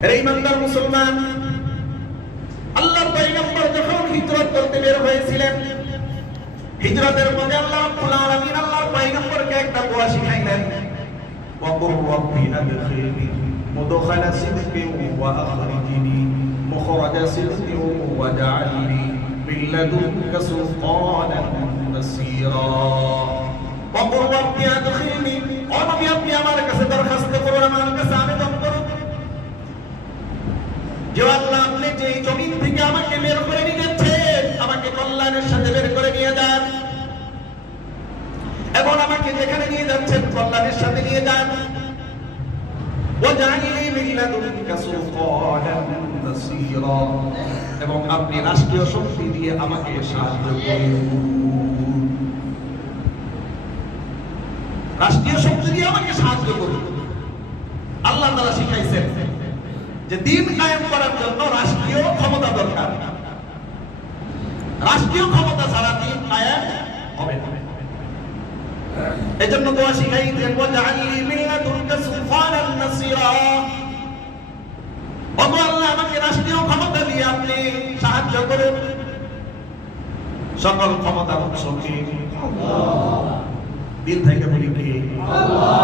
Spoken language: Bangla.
ইমানদার মুসলমান, আল্লাহর পয়গম্বর যখন হিজরত করতে বের হয়েছিলেন, হিজরতের মধ্যে আল্লাহ রাব্বুল আলামিন আল্লাহর পয়গম্বরকে একটা দোয়া শিখাইলেন, ওয়াকুর রাব্বি আদখিলনি মুদখালা সিদকিন ওয়া আখরিজনি মুখরাজা সিদকিন ওয়া জাআলনি মিন লাদুনকা সুলতানান নাসীরা। ওয়াকুর রাব্বি আদখিলনি, ও নবী আপনি আমার কাছে দরখাস্ত করুন, আমার কাছে আবেদন করুন যে আল্লাহ আপনি যে জমিন থেকে আমাকে বের করে নিয়ে যাচ্ছেন, আমাকে কল্যাণের সাথে বের করে নিয়ে যান এবং আমাকে যেখানে নিয়ে যাচ্ছেন কল্যাণের সাথে নিয়ে যান। ওয়াজআলনি মিন লাদুনকা সুলতানান নাসীরা, এবং আপনি রাষ্ট্রীয় শক্তি দিয়ে আমাকে সাহায্য করুন। রাষ্ট্রীয় শক্তি দিয়ে আমাকে সাহায্য করুন। আল্লাহ তাআলা শিখাইছেন যে দিন কায়েম করার জন্য রাষ্ট্রীয় ক্ষমতা দরকার, রাষ্ট্রীয় ক্ষমতা ছাড়া দিন কায়েম হবে না। এজন্য দোয়া শিখাইতেন, ওয়াজআলনি মিন লাদুনকা সুলতানান নাসীরা, ও আল্লাহ আমাকে রাষ্ট্রীয় ক্ষমতা দিয়ে আপনি সাহায্য করুন। সকল ক্ষমতার উৎস কে? আল্লাহ। দিল থেকে বলি কে? আল্লাহ।